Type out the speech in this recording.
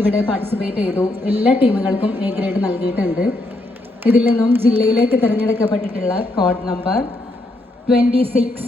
ഇവിടെ പാർട്ടിസിപ്പേറ്റ് ചെയ്തു. എല്ലാ ടീമുകൾക്കും എ ഗ്രേഡ് നൽകിയിട്ടുണ്ട്. ഇതിൽ നിന്നും ജില്ലയിലേക്ക് തിരഞ്ഞെടുക്കപ്പെട്ടിട്ടുള്ള കോഡ് നമ്പർ 26